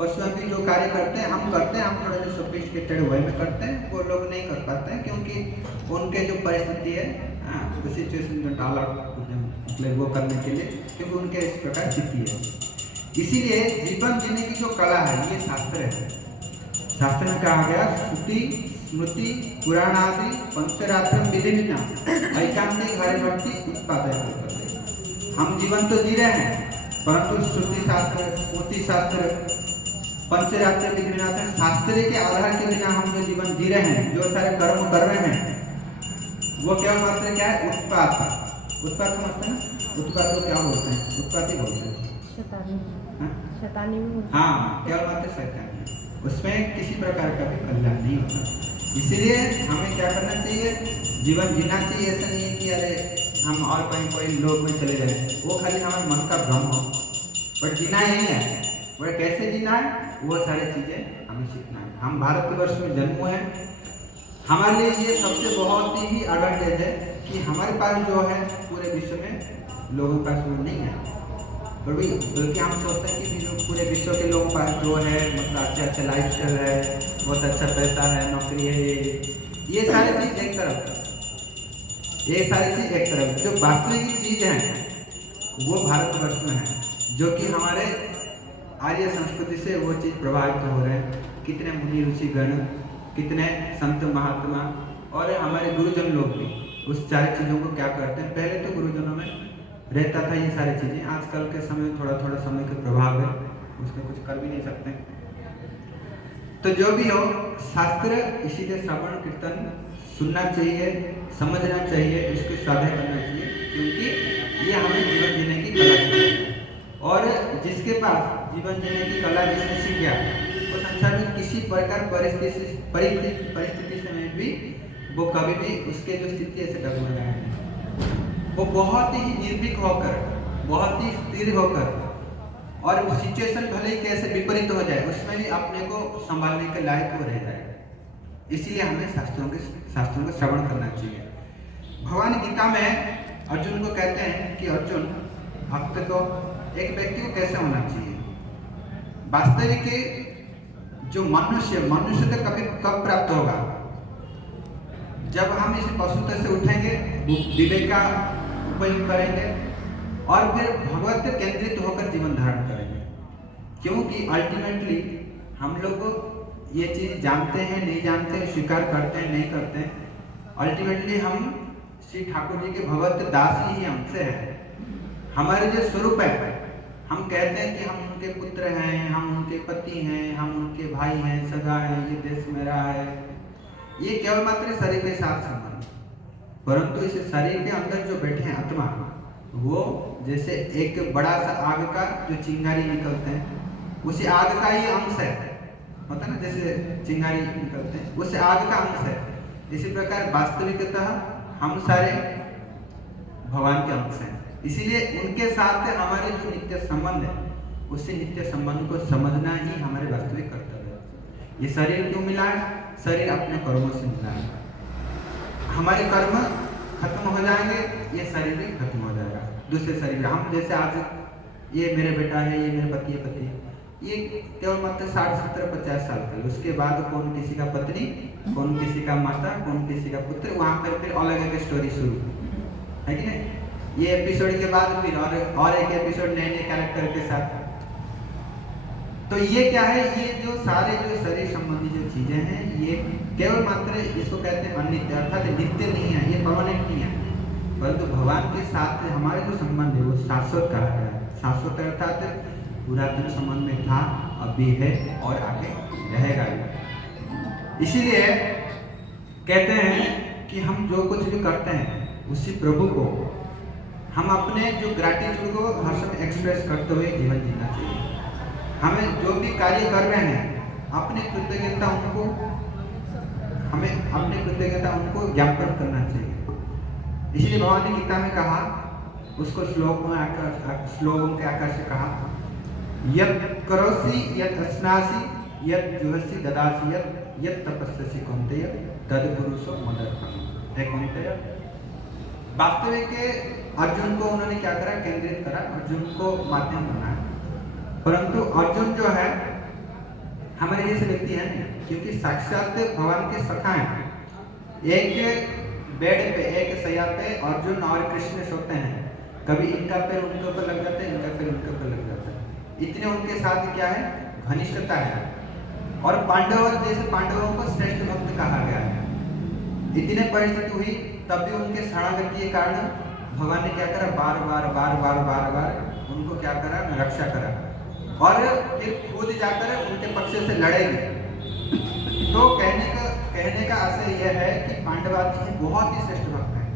पशु अभी जो कार्य करते हैं हम करते हैं, हम थोड़ा जो सोफिस्टिकेटेड वे में करते हैं, वो लोग नहीं कर पाते हैं क्योंकि उनके जो परिस्थिति है वो सिचुएशन में डाला मतलब वो करने के लिए, क्योंकि उनके इस प्रकार स्थिति है। इसीलिए जीवन जीने की जो कला है ये शास्त्र है। शास्त्र में कहा गया श्रुति स्मृति पुराण आदि पंचरात्र विधिना ऐकांतिक हरि भक्ति उत्पादक करते। हम जीवन तो जी रहे हैं, परंतु श्रुति शास्त्र स्मृति शास्त्र पंचरात्र विधिना शास्त्र के आधार के बिना हम जो जीवन जी रहे हैं, जो सारे कर्म कर रहे हैं, वो क्या मात्र क्या है? उत्पाद। उत्पाद समझते हैं? उत्पाद को क्या बोलते हैं? उत्पाद ही बोलते हैं। शैतानी। हाँ, क्या मात्र शैतानी। उसमें किसी प्रकार का भी कल्याण नहीं होता। इसीलिए हमें क्या करना चाहिए? जीवन जीना चाहिए। ऐसा नहीं है कि अरे हम और कहीं कोई लोग में चले जाए, वो खाली हमारे मन का भ्रम हो, बट जीना यही है। वह कैसे जीना है, वो सारी चीजें हमें सीखना है। हम भारतवर्ष में जन्म हुए हैं, हमारे लिए ये सबसे बहुत ही एडवांटेज है कि हमारे पास जो है पूरे विश्व में लोगों का पास वो नहीं है। बल्कि हम सोचते हैं कि जो पूरे विश्व के लोगों के पास जो है मतलब अच्छा लाइफ स्टाइल है, बहुत अच्छा पैसा है, नौकरी है, ये सारी चीज एक तरफ, ये सारी चीज एक तरफ। जो वास्तविक चीज है वो भारतवर्ष में है, जो कि हमारे आर्य संस्कृति से वो चीज प्रभावित हो रहे हैं। कितने मुनि ऋषि गण, कितने संत महात्मा और हमारे गुरुजन लोग भी उस सारी चीजों को क्या करते हैं। पहले तो गुरुजनों में रहता था ये सारी चीजें, आजकल के समय थोड़ा थोड़ा समय का प्रभाव है, उसमें कुछ कर भी नहीं सकते। तो जो भी हो, शास्त्र इसीलिए श्रवण कीर्तन सुनना चाहिए, समझना चाहिए, इसको स्वाध्याय करना चाहिए, क्योंकि ये हमें जीवन जीने की कला सिखाती है। और जिसके पास जीवन जीने की कला जिसने सीख गया, वो संसार में किसी प्रकार परिस्थिति समय भी वो कभी भी उसके जो स्थिति ऐसे डगमगा है, वो बहुत ही निर्भीक होकर, बहुत ही स्थिर होकर, और सिचुएशन भले ही कैसे विपरीत हो जाए उसमें भी अपने को संभालने के लायक वो रह जाएगा। इसीलिए हमें शास्त्रों का श्रवण करना चाहिए। भगवान गीता में अर्जुन को कहते हैं कि अर्जुन, भक्त को, एक व्यक्ति को कैसे होना चाहिए। वास्तविक जो मनुष्य तो कब प्राप्त होगा? जब हम इस पशुता से उठेंगे, विवेक का उपयोग करेंगे और फिर भगवत केंद्रित होकर जीवन धारण करेंगे। क्योंकि अल्टीमेटली हम लोग ये चीज जानते हैं नहीं जानते हैं, स्वीकार करते हैं नहीं करते हैं, अल्टीमेटली हम श्री ठाकुर जी के भगवत दास ही हमसे है। हमारे जो स्वरूप है, हम कहते हैं कि हम उनके पुत्र हैं, हम उनके पति हैं, हम उनके भाई हैं, सगा है, ये देश मेरा है, ये केवल मात्र शरीर के साथ संबंध। परंतु इस शरीर के अंदर जो बैठे हैं आत्मा, वो जैसे एक बड़ा सा आग का जो चिंगारी निकलते हैं, उसी आग का ही अंश है, होता ना, जैसे चिंगारी निकलते हैं उस आग का अंश है। इसी प्रकार वास्तविकतः हम सारे भगवान के अंश हैं। इसीलिए उनके साथ हमारे जो नित्य संबंध है, उसी नित्य संबंध को समझना ही हमारे वास्तविक कर्तव्य है। ये शरीर क्यों मिला है? शरीर अपने कर्मों से मिला है। हमारे कर्म खत्म हो जाएंगे, ये शरीर भी खत्म हो जाएगा। दूसरे शरीर, हम जैसे आज ये मेरे बेटा है, ये मेरे पति है, ये केवल मात्र 60, 70, 50 साल का, उसके बाद कौन किसी का पत्नी, कौन किसी का माता, कौन किसी का पुत्र, वहां पर फिर अलग एक स्टोरी शुरू है कि नहीं। ये एपिसोड के बाद फिर और एक एपिसोड नए नए कैरेक्टर के साथ। तो ये क्या है? ये जो सारे जो शरीर संबंधी जो चीजें हैं, ये केवल मात्र इसको कहते हैं अनित्य, अर्थात नित्य नहीं है, ये परमानेंट नहीं है। परंतु भगवान के साथ हमारे जो संबंध है वो शाश्वत कहा गया है। शाश्वत अर्थात पुरातन संबंध में था, अभी है और आगे रहेगा भी। इसीलिए कहते हैं कि हम जो कुछ भी करते हैं उसी प्रभु को हम अपने जो ग्रैटिट्यूड को हर समय एक्सप्रेस करते हुए जीवन जीना चाहिए। हमें जो भी कार्य कर रहे हैं अपनी कृतज्ञता उनको, हमें अपनी कृतज्ञता उनको ज्ञापन करना चाहिए। इसलिए भगवान ने गीता में कहा, उसको श्लोक के आकार से कहा, यत् करोसि यत् अस्नासि यत् जुहसि ददासि यत् तपस्यसि कौन्तेय तद् कुरुषो मदर्पणम्। है कौन्तेय, वास्तविक अर्जुन को उन्होंने क्या करा? केंद्रित करा, अर्जुन को माध्यम बनाया। परंतु अर्जुन जो है हमारे जैसे व्यक्ति हैं, क्योंकि साक्षात भगवान के सखा हैं। एक बेड पे, एक सैया पे अर्जुन और कृष्ण सोते हैं। कभी इनका पैर उनके ऊपर लग जाता है, इनका पैर उनके ऊपर लग जाता है। इतने उनके साथ क्या है, घनिष्ठता है। और पांडव जैसे पांडवों को श्रेष्ठ भक्त कहा गया है। इतने परिस्थिति हुई तब भी उनके शरणागति के कारण भगवान ने क्या करा, बार बार बार बार बार बार उनको क्या करा, रक्षा करा। और फिर खुद जाकर उनके पक्ष से लड़ेगी। तो कहने का आशय यह है कि पांडव आदि बहुत ही श्रेष्ठ भक्त हैं।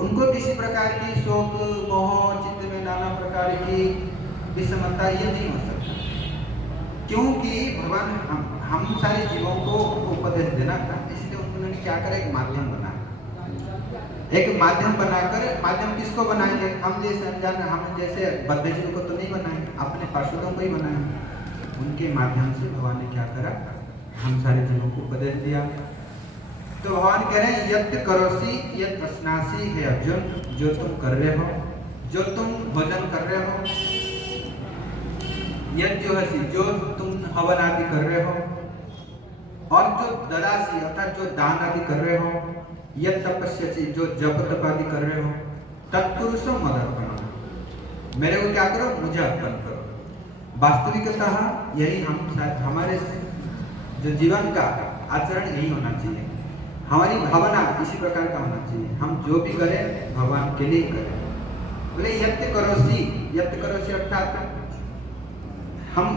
उनको किसी प्रकार की शोक मोह चित्त में नाना प्रकार की विषमता ये नहीं हो सकता, क्योंकि भगवान हम सारे जीवों को उपदेश देना था। इसलिए उन्होंने क्या करा, एक माध्यम बना। एक माध्यम बनाकर, माध्यम किसको बनाएंगे, हम जैसे अनजान, हम जैसे बद्धजीव को तो नहीं बनाएंगे, अपने पार्षदों को ही बनाएंगे। उनके माध्यम से भगवान ने क्या करा, हम सारे जीवों को उपदेश दिया। तो भगवान कह रहे हैं, यत् करोसी यत् अस्नासी है अर्जुन, जो तुम कर रहे हो, जो तुम भोजन कर रहे हो, यत् जो हसी, जो तुम हवन आदि कर रहे हो, और जो ददासी अर्थात जो दान आदि कर रहे हो, यत् तपस्यसी, जो जप तप आदि कर रहे हो, तत्पुरुषो मदर्पणम्, मेरे को क्या करो, मुझे अर्पण करो। वास्तविकतः यही हमारे जो जीवन का आचरण यही होना चाहिए। हमारी भावना इसी प्रकार का होना चाहिए। हम जो भी करें भगवान के लिए करें। बोले यत् करोसी, यत् करोसी अर्थात